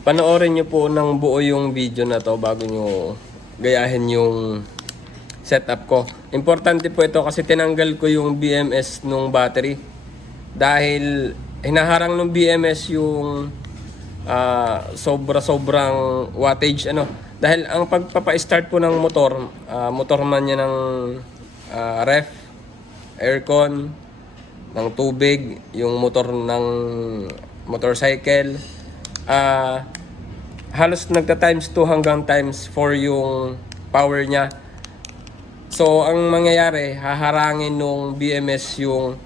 panoorin nyo po ng buo yung video na to bago nyo gayahin yung setup ko. Importante po ito kasi tinanggal ko yung BMS nung battery. Dahil hinaharang ng BMS yung sobrang wattage dahil ang pagpapa-start po ng motor man yan ng ref, aircon, ng tubig, yung motor ng motorcycle, halos nagta times 2 hanggang times 4 yung power niya. So ang mangyayari, haharangin nung BMS yung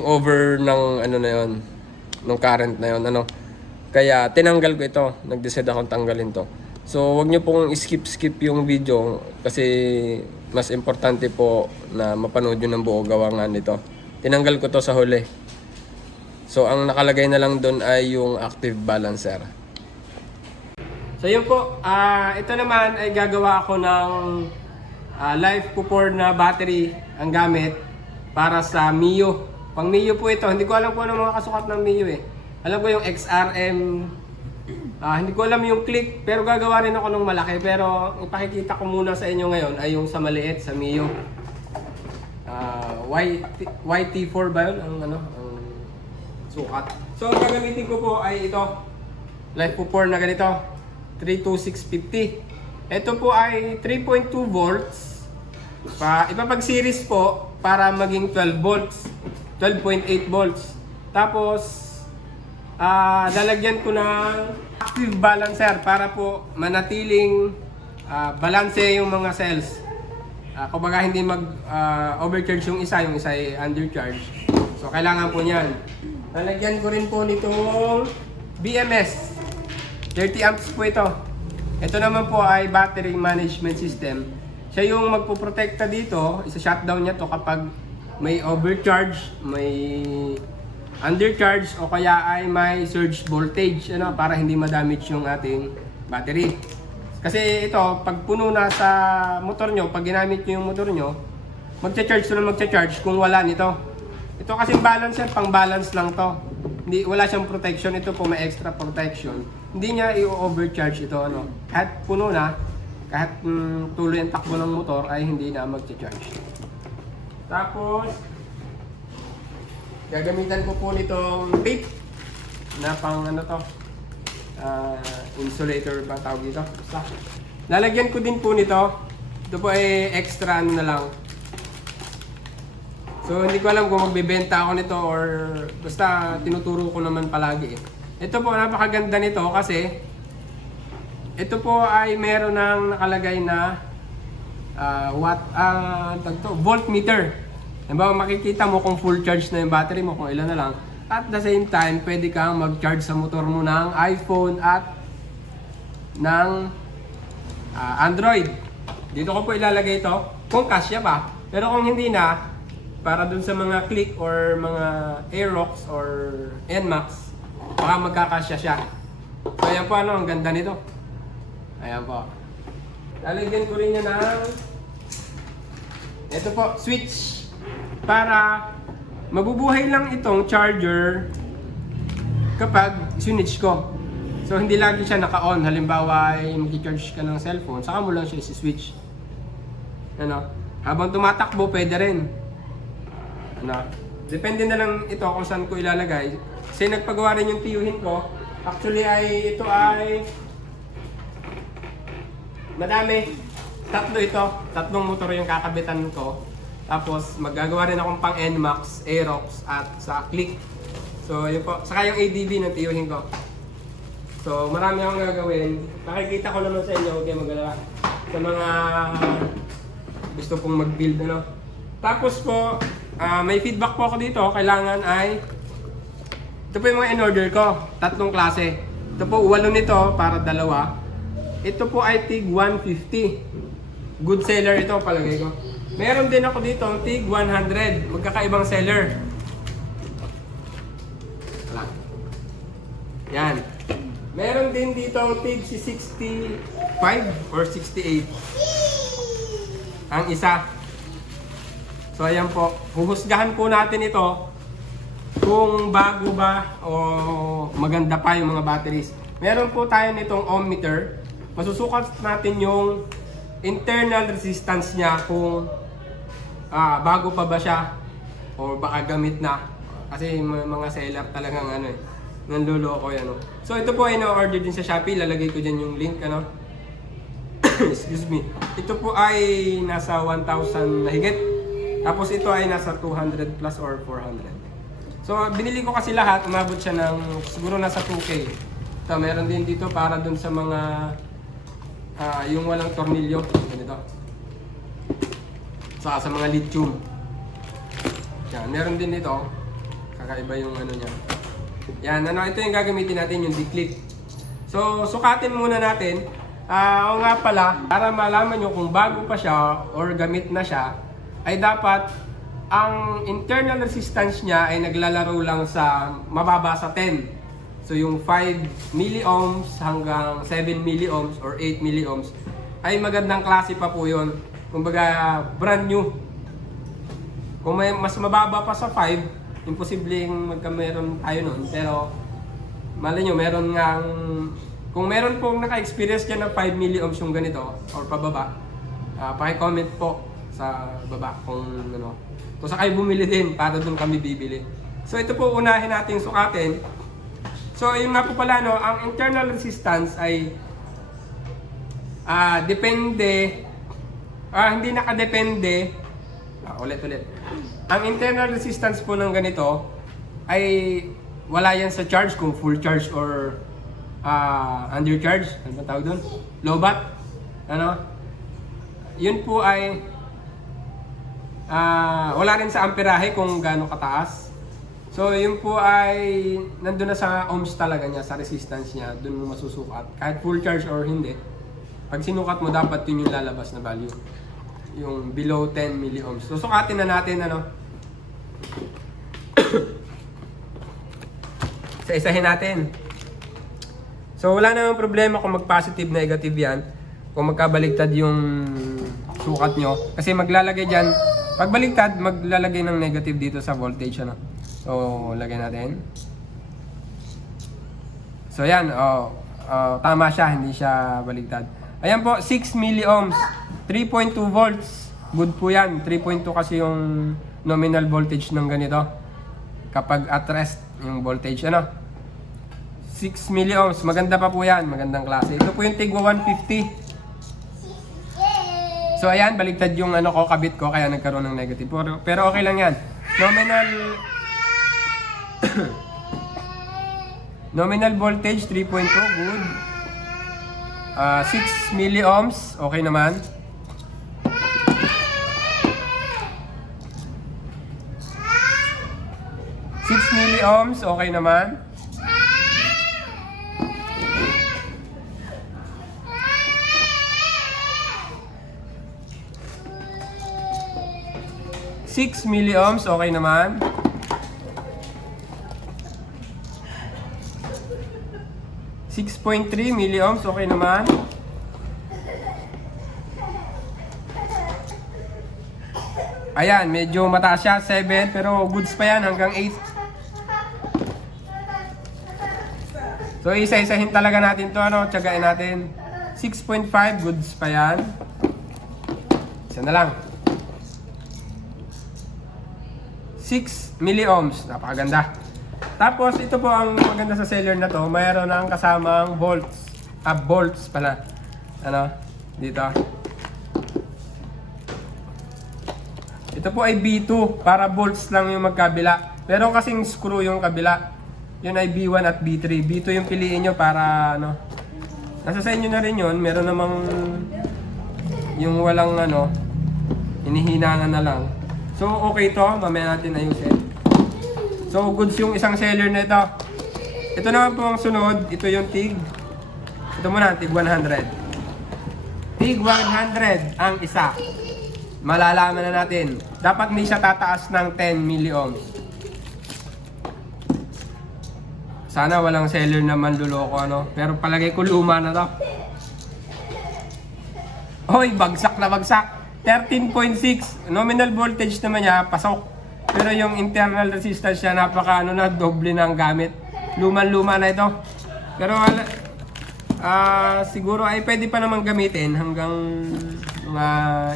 over ng nung current na yun, Kaya tinanggal ko ito, nag-decide akong tanggalin to. So wag niyo pong skip yung video kasi mas importante po na mapanood niyo ng buo gawa nga nito. Tinanggal ko to sa huli. So ang nakalagay na lang doon ay yung active balancer. So yun po, ito naman ay gagawa ako ng life pour na battery ang gamit para sa Mio. Pang Mio po ito, hindi ko alam kung ano mga kasukat ng Mio eh. Alam ko yung XRM, hindi ko alam yung click, pero gagawa rin ako ng malaki. Pero ipakikita ko muna sa inyo ngayon ay yung sa maliit, sa Mio. YT4 ba yun? Ang sukat. So gagamitin ko po ay ito, life pour na ganito, 32650. Ito po ay 3.2 volts. Ipapag-series po para maging 12 volts. 12.8 volts. Tapos, lalagyan ko ng active balancer para po manatiling balanse yung mga cells. Kumbaga hindi overcharge yung isa ay undercharge. So, kailangan po niyan. Lalagyan ko rin po nitong BMS. 30 amps po ito. Ito naman po ay battery management system. Siya yung magpuprotekta dito. Isa-shutdown niya to kapag may overcharge, may undercharge o kaya ay may surge voltage para hindi ma-damage yung ating battery. Kasi ito, pag puno na sa motor nyo, pag ginamit nyo yung motor nyo, magcha-charge kung wala nito. Ito kasi balancer, pang balance lang to. Wala siyang protection, ito po may extra protection. Hindi niya i-overcharge ito Kahit puno na, kahit tuloy ang takbo ng motor ay hindi na magcha-charge. Tapos, gagamitan ko po nitong tape na pang insulator ba tawag dito? Basta. Lalagyan ko din po nito. Ito po ay extra na lang. So, hindi ko alam kung magbebenta ako nito or basta tinuturo ko naman palagi. Ito po, napakaganda nito kasi ito po ay meron ng nakalagay na voltmeter. Halimbawa, makikita mo kung full charge na yung battery mo, kung ilan na lang. At the same time, pwede kang mag-charge sa motor mo ng iPhone at ng Android. Dito ko po ilalagay ito kung kasya pa. Pero kung hindi na, para dun sa mga Click or mga Aerox or NMAX, baka magkakasya siya. So ayan po, ang ganda nito. Ayan po. Lalagyan ko rin yan ng ito po, switch. Para mabubuhay lang itong charger kapag switch ko. So hindi lagi siya naka-on. Halimbawa ay mag-charge ka ng cellphone, saka mo lang siya isi-switch. Habang tumatakbo, pwede rin. Depende na lang ito kung saan ko ilalagay. Kasi nagpagawa rin yung tiyuhin ko. Actually ay ito ay madami. Tatlong motor yung kakabitan ko. Tapos magagawa rin akong pang NMAX, Aerox at sa Click. So yun po. Saka yung ADB ng tiyuhin ko. So marami akong gagawin. Makikita ko naman sa inyo, huwag kayo mag-alala. Sa mga gusto pong mag-build Tapos po, may feedback po ako dito. Kailangan ay ito po yung mga in-order ko. 3 klase. Ito po, 8 nito para 2. Ito po ay TIG 150. Good seller ito, palagay ko. Meron din ako dito ang TIG 100. Magkakaibang seller. Yan. Meron din dito ang TIG 65 or 68. Ang isa. So ayan po. Huhusgahan po natin ito kung bago ba o maganda pa yung mga batteries. Meron po tayo nitong ohmmeter. Masusukat natin yung internal resistance niya kung bago pa ba siya o baka gamit na. Kasi mga seller talagang ano eh, nanloloko yan. No? So ito po ay na-order din sa Shopee. Lalagay ko dyan yung link. Ano? Excuse me. Ito po ay nasa 1,000 na higit. Tapos ito ay nasa 200 plus or 400. So, binili ko kasi lahat, umabot siya ng siguro nasa 2K. So, meron din dito para dun sa mga yung walang tornilyo. Ganito. Sa mga lithium. Yan, meron din dito. Kakaiba yung ano niya. Yan, ito yung gagamitin natin, yung D-clip. So, sukatin muna natin. O nga pala, para malaman nyo kung bago pa siya or gamit na siya, ay dapat ang internal resistance niya ay naglalaro lang sa mababa sa 10. So yung 5 milliohms hanggang 7 milliohms or 8 milliohms ay magandang klase pa po yun. Kumbaga brand new. Kung may mas mababa pa sa 5, imposibleng magkameron tayo nun. Pero malay nyo, meron ngang, kung meron pong naka-experience dyan ng 5 milliohms yung ganito or pababa, paki-comment po sa baba kung ano. Kung sa kayo bumili din, para doon kami bibili. So ito po unahin natin sukatin. So yun nga po pala, no, ang internal resistance ay depende, hindi nakadepende. Ulit. Ang internal resistance po ng ganito ay wala yan sa charge, kung full charge or undercharge. Ano ba tawag doon? Low bat. Ano? Yun po ay wala rin sa amperahe kung gaano kataas. So yun po ay nandun na sa ohms talaga niya, sa resistance niya, dun mo masusukat. Kahit full charge or hindi, pag sinukat mo dapat yun yung lalabas na value. Yung below 10 milliohms. So sukatin na natin ano. Isa-isahin natin. So wala namang problema kung mag-positive, negative yan. Kung magkabaligtad yung sukat nyo. Kasi maglalagay dyan, pag baligtad, maglalagay ng negative dito sa voltage. Ano? So, lagay natin. So, yan. Tama siya. Hindi siya baligtad. Ayan po, 6 milliohms. 3.2 volts. Good po yan. 3.2 kasi yung nominal voltage ng ganito. Kapag at rest yung voltage. Ano? 6 milliohms. Maganda pa po yan. Magandang klase. Ito po yung Tigwa 150. So ayan, baligtad yung ano ko, kabit ko, kaya nagkaroon ng negative. Pero okay lang yan. Nominal nominal voltage 3.2, good. 6 milliohms, okay naman. 6 milliohms, okay naman. 6 milliohms, okay naman. 6.3 milliohms, okay naman. Ayan, medyo mataas siya, 7, pero goods pa yan hanggang 8. So isa-isahin talaga natin to, ano, tiyagain natin. 6.5, goods pa yan. Isa na lang. 6 milliohms, napakaganda. Tapos ito po ang maganda sa seller na to, mayroon ng kasamang volts. Volts pala. Ano? Dito. Ito po ay B2, para volts lang yung magkabila. Pero kasing screw yung kabila. Yun ay B1 at B3. B2 yung piliin nyo para ano. Nasa sa inyo na rin yun, meron namang yung walang ano, inihinangan na lang. So okay to, mamaya natin ayusin. So goods yung isang seller na ito. Ito naman po ang sunod, ito yung TIG. Ito muna, TIG 100. TIG 100 ang isa. Malalaman na natin. Dapat hindi siya tataas ng 10 milliohms. Sana walang seller na manluloko, ano. Pero palagay ko luma na to. Hoy, bagsak na bagsak. 13.6. Nominal voltage naman niya, pasok. Pero yung internal resistance siya, napaka ano na, doble na ang gamit. Luma-luma na ito. Pero siguro ay pwede pa naman gamitin hanggang mga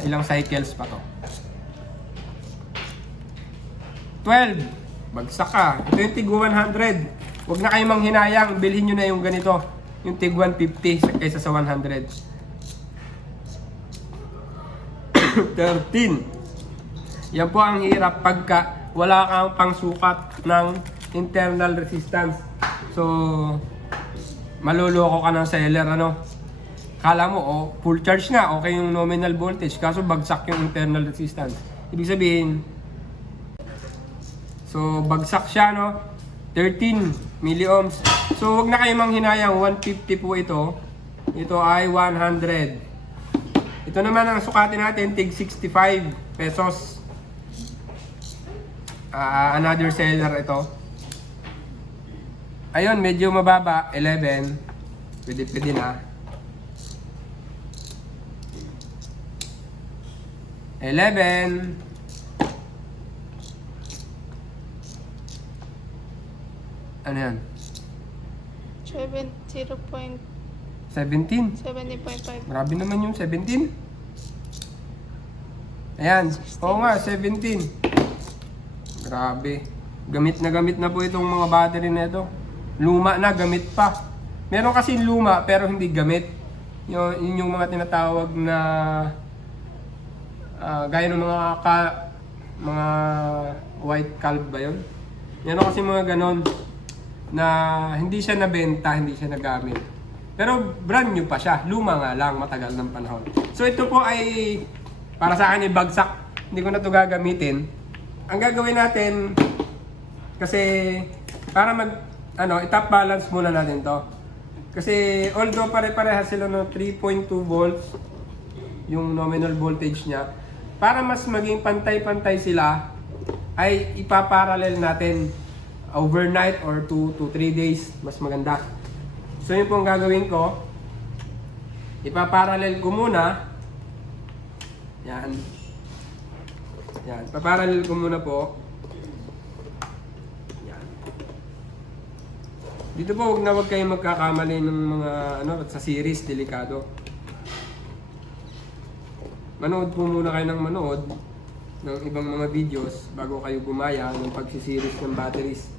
ilang cycles pa to. 12. Bagsak ka. Ito yung TIG 100. Huwag na kayong manghinayang. Bilhin nyo na yung ganito. Yung TIG 150 kaysa sa 100. 13. Yan po ang hirap pagka wala kang pangsukat ng internal resistance. So, maluloko ka ng seller, ano? Kala mo, oh, full charge nga, okay yung nominal voltage, kaso bagsak yung internal resistance. Ibig sabihin, so bagsak siya, no? 13 milliohms. So, wag na kayo manghinayang, 150 po ito. Ito ay 100. Ito naman ang sukatin natin, tig 65 pesos. Another seller ito. Ayun, medyo mababa, 11. Pwede na. 11. Ano yan? 0.17. 17. 70.5. Grabe naman yung 17. Ayan. Oo nga, 17. Grabe. Gamit na po itong mga battery na ito. Luma na, gamit pa. Meron kasi luma pero hindi gamit. Yun yung mga tinatawag na gaya ng mga white calb ba yun? Meron kasi mga ganon na hindi siya nabenta, hindi siya nagamit. Pero brand new pa siya. Luma nga lang, matagal ng panahon. So ito po ay para sa akin ay bagsak. Hindi ko na ito gagamitin. Ang gagawin natin kasi para i-top balance muna natin to. Kasi although pare-parehas sila no 3.2 volts yung nominal voltage niya, para mas maging pantay-pantay sila ay ipaparallel natin overnight or 2 to 3 days, mas maganda. So yun po ang gagawin ko. Ipaparallel ko muna. Yan. Yan, paparallel ko muna po. Dito po, wag kayong magkakamali ng mga sa series, delikado. Manood po muna kayo ng manood ng ibang mga videos bago kayo gumaya ng pagsiseries ng batteries.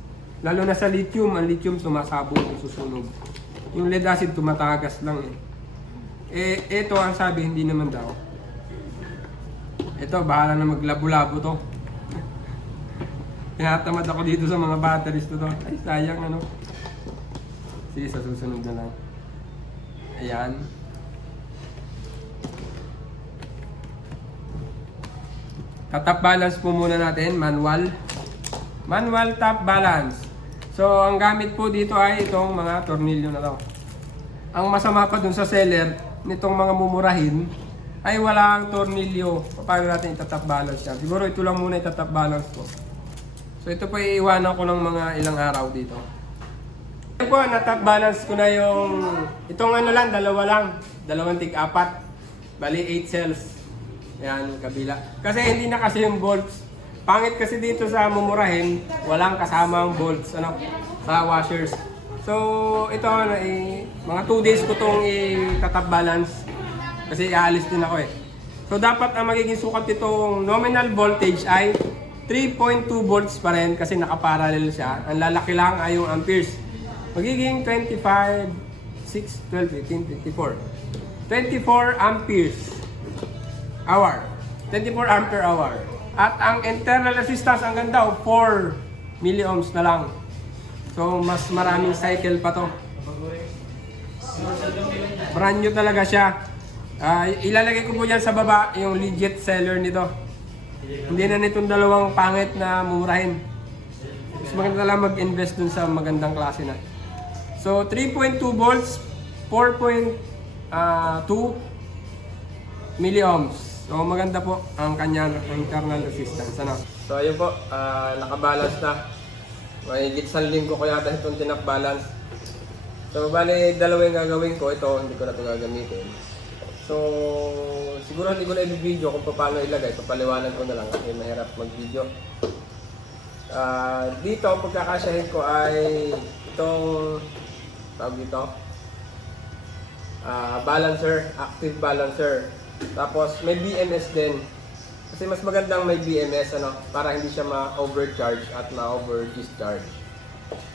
Lalo na sa lithium, ang lithium sumasabog o susunog. Yung lead acid tumatagas lang ito ang sabi, hindi naman daw. Ito, bahala na maglabo-labo to. Tinatamad ako dito sa mga batteries to. Ay, sayang Sige, sa susunod na lang. Ayan. Top balance po muna natin, manual. Manual top balance. So, ang gamit po dito ay itong mga tornilyo na to. Ang masama pa dun sa seller, nitong mga mumurahin, ay walang tornilyo. Paano natin itatop balance yan? Siguro ito lang muna itatop balance ko. So, ito po iiwanan ko ng mga ilang araw dito. Ito po, na-top balance ko na yung itong dalawa lang. Dalawang tig-4. Bali, 8 cells. Ayan, kabila. Kasi hindi na kasi yung bolts. Pangit kasi dito sa mumurahin, walang kasamang bolts sa washers. So, ito mga 2 days ko itong i-top balance. Kasi aalis din ako So, dapat ang magiging sukat itong nominal voltage ay 3.2 volts pa rin kasi nakaparallel siya. Ang lalaki lang ay yung amperes. Magiging 25, 6, 12, 18, 24. 24 amperes hour. 24 ampere hour. At ang internal resistance, ang ganda 4 milliohms na lang. So, mas maraming cycle pa to. Brand new talaga siya. Ilalagay ko po yan sa baba yung legit seller nito. Hindi na nitong dalawang pangit na mumurahin. Mas maganda lang mag-invest dun sa magandang klase na. So, 3.2 volts, 4.2 milliohms. So, maganda po ang kanyang internal resistance. So, ayun po, nakabalance na. May gitsang linggo ko yata itong tinap balance. So, bali, dalawa yung gagawin ko. Ito, hindi ko na ito gagamitin. So, siguro hindi ko na i-video kung paano ilagay. Papaliwanan ko na lang kasi mahirap mag-video. Dito, pagkakasyahin ko ay itong tawag dito, balancer, active balancer. Tapos may BMS din. Kasi mas magandang may BMS ano, para hindi siya ma-overcharge at ma-over-discharge.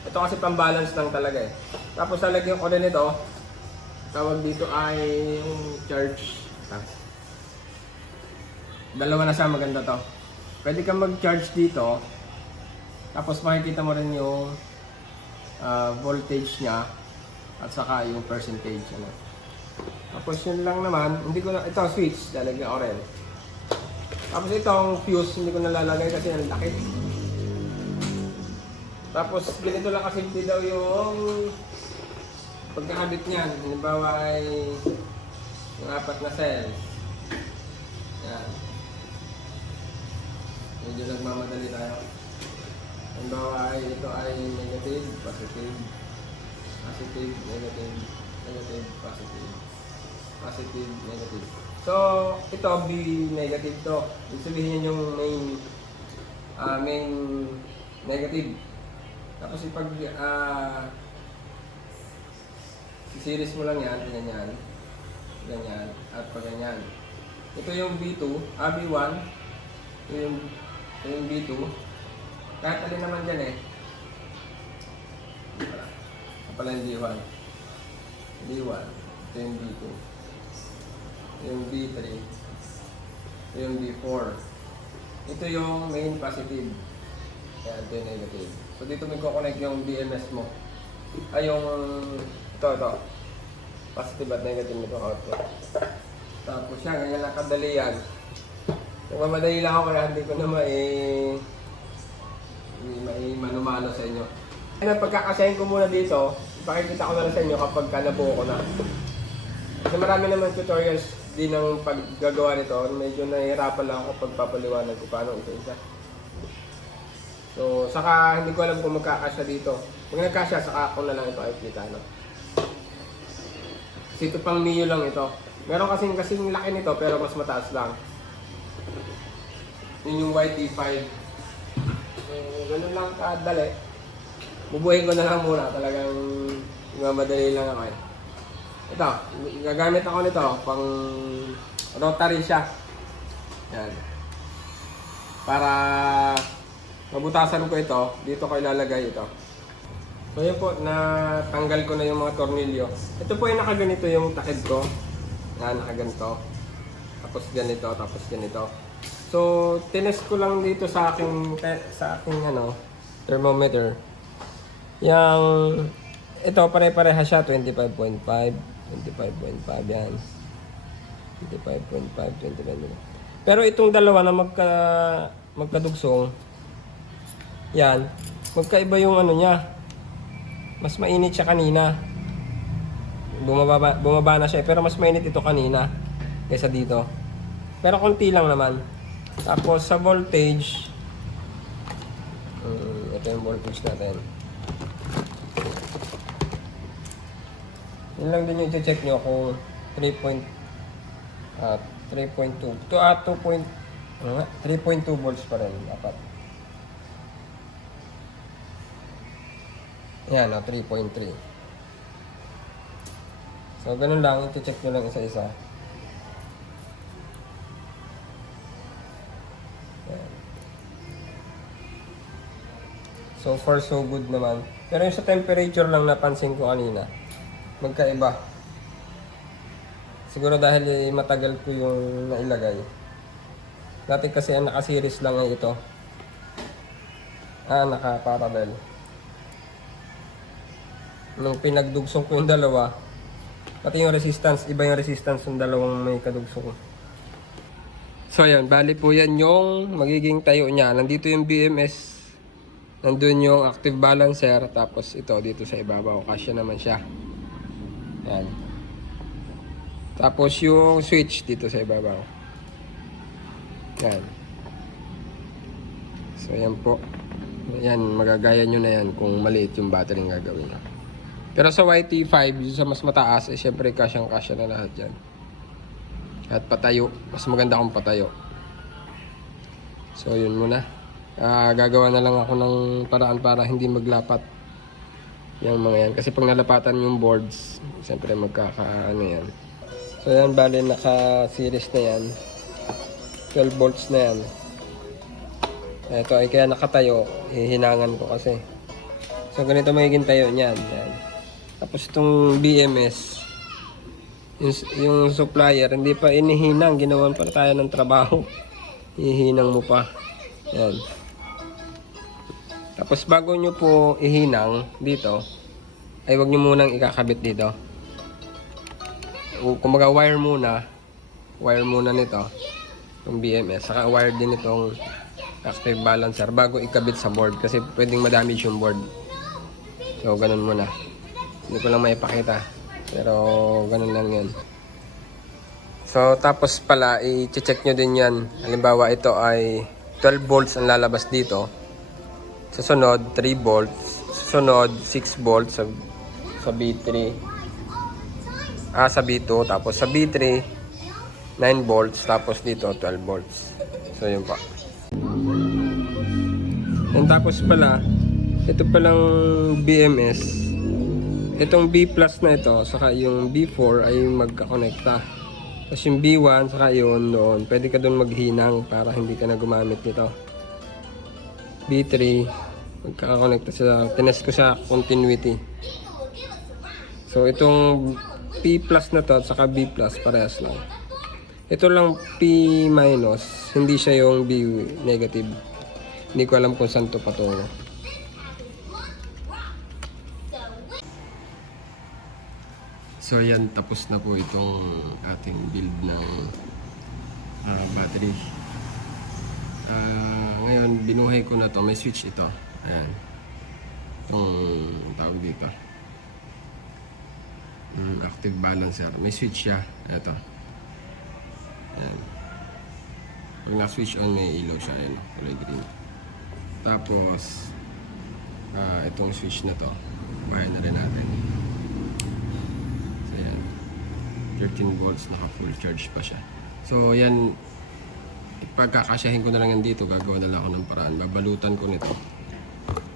Ito kasi pang-balance lang talaga eh. Tapos lalagyan ko rin ito. Tawag dito ay yung charge. Dalawa na siya, maganda to. Pwede kang mag-charge dito. Tapos makikita mo rin yung voltage niya at saka yung percentage ano. Tapos yun lang naman, hindi ko na ito switch, lalagyan ko rin. Tapos itong fuse hindi ko nalalagay kasi ang laki. Tapos ganito lang kasimple daw yung pagkakabit niyan. Halimbawa ay yung 4 na cells. Yan. Medyo nagmamadali tayo. Halimbawa ay ito ay negative, positive, positive, negative, negative, positive, positive, negative. So, ito B negative to. Ibig sabihin yung main negative. Tapos ipag series mo lang yan, ganyan, ganyan, at pag ganyan. Ito yung B2, B1, ito yung B2. Kahit alin naman dyan eh. Ito pala yung B1. B1, ito yung B2. Ito yung B3. Ito yung B4. Ito yung main positive. Yan, ito yung negative. So dito may kukonect yung BMS mo. Ay yung ito. Positive at negative nito output. Tapos yan, ganyan lang kadali yan. Nagmamadali lang ako kaya hindi ko na manumano sa inyo. Kaya pagkakasayin ko muna dito, ipakikita ko na lang sa inyo kapag nabuo ko na. Kasi marami naman tutorials din ng paggagawa nito. Medyo nahihirapan lang ako pagpapaliwanag ko paano isa-isa. So, saka hindi ko alam kung magkakasya dito. Pag nagkasya, saka ako na lang ito ipakikita. No? Kasi ito pang Mio lang ito. Meron kasing laki nito pero mas mataas lang. Yun yung YT5. So, ganun lang kadali. Bubuhin ko na lang muna. Talagang mamadali lang ako eh. Ito, gagamit ako nito pang rotary siya. Yan. Para mabutasan ko ito, dito ko ilalagay ito. So yun po, natanggal ko na yung mga tornilyo. Ito po yung nakaganito yung takid ko. Yan, nakaganito. Tapos ganito, tapos ganito. So, tinest ko lang dito sa aking thermometer. Yang ito pare-pareha siya 25.5, 25.5 yan. 25.5, 25. Pero itong dalawa na magkadugsong, yan, magkaiba yung ano niya. Mas mainit siya kanina. Bumaba na siya, pero mas mainit ito kanina kaysa dito. Pero konti lang naman. Tapos sa voltage, ito yung voltage natin. Yun lang din yung i-check nyo kung 3.2 volts pa rin dapat. Yan, 3.3. So, ganun lang. I-check nyo lang isa-isa. Yan. So far, so good naman. Pero yung sa temperature lang napansin ko kanina, magkaiba. Siguro dahil matagal ko yung nailagay. Dati kasi ang naka-series lang ay ito. Naka-parallel. Nung pinagdugsong ko yung dalawa, pati yung resistance, iba yung resistance ng dalawang may kadugsong. So yan, bali po yan yung magiging tayo niya. Nandito yung BMS, nandun yung active balancer, tapos ito dito sa ibabaw, kasya naman siya. Yan. Tapos yung switch dito sa ibabaw. Yan. So yan po. Yan, magagaya nyo na yan kung maliit yung battery nga gagawin nyo. Pero sa YT5, yung sa mas mataas, syempre kasyang-kasya na lahat yan. At patayo. Mas maganda kung patayo. So, yun muna. Gagawa na lang ako ng paraan para hindi maglapat yung mga yan. Kasi pag nalapatan yung boards, siyempre magkakaano yan. So yan, bali naka-series na yan. 12 volts na yan. Ito ay kaya nakatayo, hihinangan ko kasi. So ganito magiging tayo niyan. Yan. Tapos itong BMS, yung supplier, hindi pa inihinang, ginawan pa tayo ng trabaho. Hihinang mo pa. Yan. Tapos bago nyo po ihinang dito, ay wag nyo munang ikakabit dito. Kumbaga wire muna nito, yung BMS, saka wire din itong active balancer bago ikabit sa board kasi pwedeng ma-damage yung board. So ganun muna. Hindi ko lang maipakita, pero ganun lang yan. So tapos pala i-check nyo din yan. Halimbawa ito ay 12 volts ang lalabas dito. Susunod 3 volts, susunod 6 volts sa B3. Sa B2, tapos sa B3 9 volts, tapos dito 12 volts. So yun pa. And tapos pala, ito palang BMS, itong B plus na ito, saka yung B4 ay magkakonekta. Tapos yung B1, saka yun doon, pwede ka doon maghinang para hindi ka na gumamit nito. B3, magkakakonekta sa, tinest ko sa continuity. So itong P plus na to at saka B plus, parehas lang. Ito lang P minus, hindi siya yung B negative. Hindi ko alam kung saan to patungo. So yan, tapos na po itong ating build ng battery. Ngayon, binuhay ko na to. May switch ito. Ayan. Itong tawag dito. Active balancer. May switch siya. Ito. Ayan. Pag na-switch on, may ilaw siya. Ayan. Kulay green. Tapos, itong switch na to. Buhay na rin natin. So, ayan. 13 volts. Naka-full charge pa siya. So, yan. Pagkakasyahin ko na lang yan dito, gagawa na lang ako ng paraan. Babalutan ko nito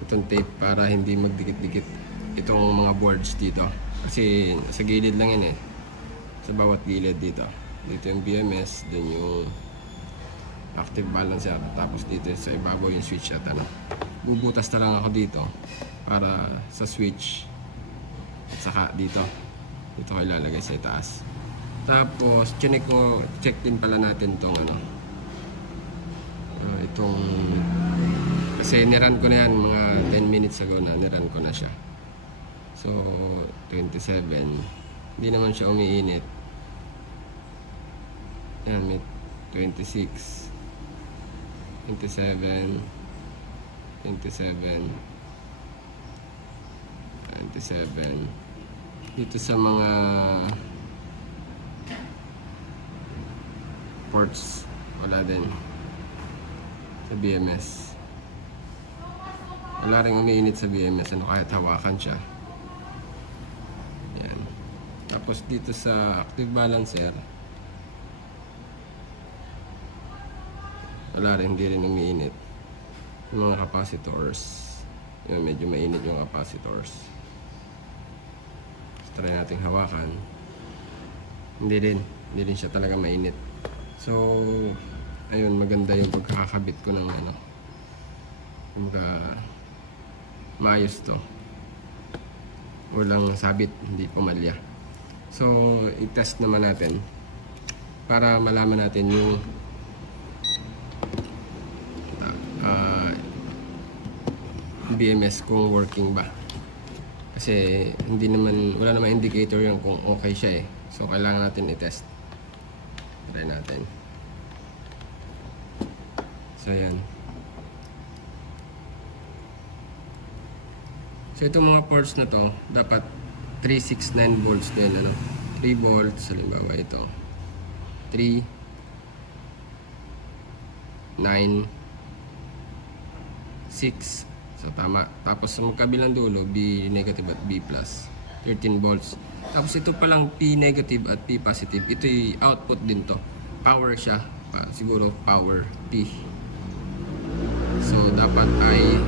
itong tape para hindi magdikit-dikit itong mga boards dito. Kasi sa gilid lang yan eh. Sa bawat gilid dito. Dito yung BMS, dun yung active balancer. Tapos dito sa ibabaw yung switch at ano. Bubutas na lang ako dito para sa switch. Saka dito. Dito ko ilalagay sa itaas. Tapos check din pala natin tong ano. Itong kasi niran ko na yan mga 10 minutes ago na niran ko na siya. So 27, hindi naman siya umiinit. Yan, may 26, 27, 27, 27. Dito sa mga ports wala din. Sa BMS wala rin umiinit sa BMS kahit hawakan siya. Yan. Tapos dito sa active balancer wala rin, hindi rin umiinit. Yung mga capacitors yun, medyo mainit yung capacitors. So, try natin hawakan, hindi rin siya talaga mainit. So ayun, maganda yung pagkakabit ko ng ano, maayos to, walang sabit, hindi pumalya. So i-test naman natin para malaman natin yung BMS kung working ba, kasi wala naman indicator yung kung okay siya eh. So kailangan natin i-test. Try natin. So yan. So itong mga ports na to dapat 369 volts din, ano? 3 volts halimbawa ito. 3 9 6. So tama. Tapos sa magkabilang dulo B negative at B plus 13 volts. Tapos ito palang P negative at P positive. Ito yung output din to. Power siya. Siguro power P. So dapat ay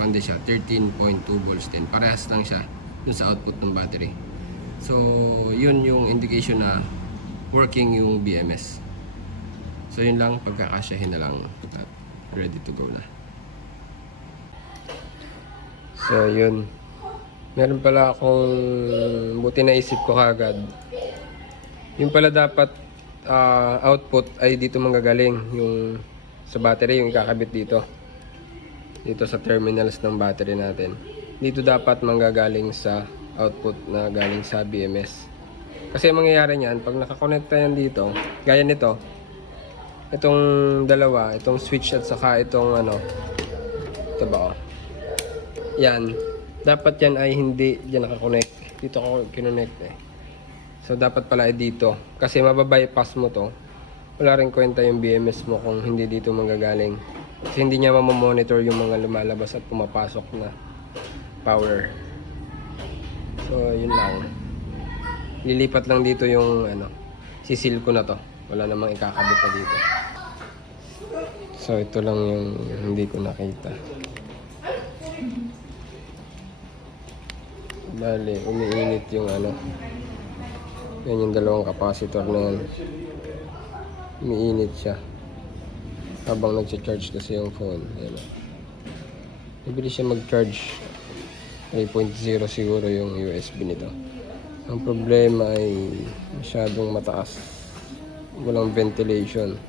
kande siya 13.2 volts din. Parehas lang siya dun sa output ng battery. So yun yung indication na working yung BMS. So yun lang, pagkakasyahin na lang at ready to go na. So yun, meron pala akong buti na isip ko kagad. Yung pala dapat output ay dito manggagaling yung sa battery, yung kakabit dito sa terminals ng battery natin. Dito dapat manggagaling sa output na galing sa BMS. Kasi ang mangyayari niyan, pag nakakonekta yan dito, gaya nito, itong dalawa, itong switch at saka itong ito ba yan, dapat yan ay hindi dyan nakakonect. Dito ako kinonect So dapat pala ay dito, kasi mababypass mo to. Wala rin kwenta yung BMS mo kung hindi dito manggagaling, kasi hindi niya mamamonitor yung mga lumalabas at pumapasok na power. So yun lang, lilipat lang dito yung sisil ko na to, wala namang ikakabit pa dito. So ito lang yung hindi ko nakita. Bale, umiinit yung yan yung dalawang capacitor na yan. Umiinit siya habang nagcha-charge kasi yung phone. Ayan. Mabilis siya mag-charge. 3.0 siguro yung USB nito. Ang problema ay masyadong mataas, walang ventilation,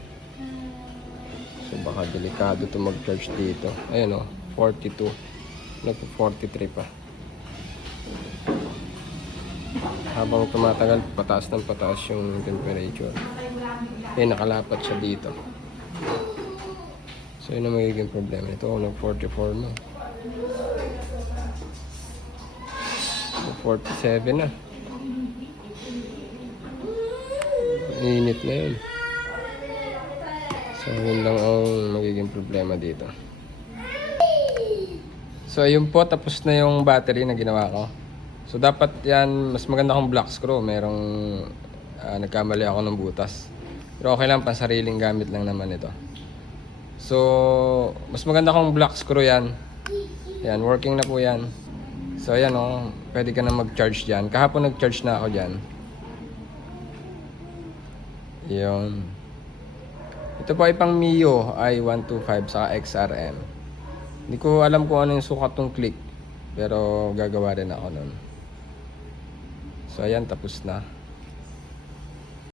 so baka delikado to mag-charge dito. Ayan 42, nagpo-43 pa. Habang tumatagal, pataas ng pataas yung temperature. Nakalapat siya dito. So yun ang magiging problema. Ito ako nag-44 na. 47 na. Init na yun. So yun lang ang magiging problema dito. So ayun po, tapos na yung battery na ginawa ko. So dapat yan, mas maganda kong black screw. Merong nagkamali ako ng butas. Pero okay lang, pansariling gamit lang naman ito. So mas maganda kong black screw yan. Yan, working na po yan. So ayan pwede ka na mag-charge dyan. Kahapon nag-charge na ako dyan. Yun. Ito po ay pang Mio i125 saka XRM. Hindi ko alam kung ano yung sukat ng click, pero gagawa rin ako nun. So ayan, tapos na.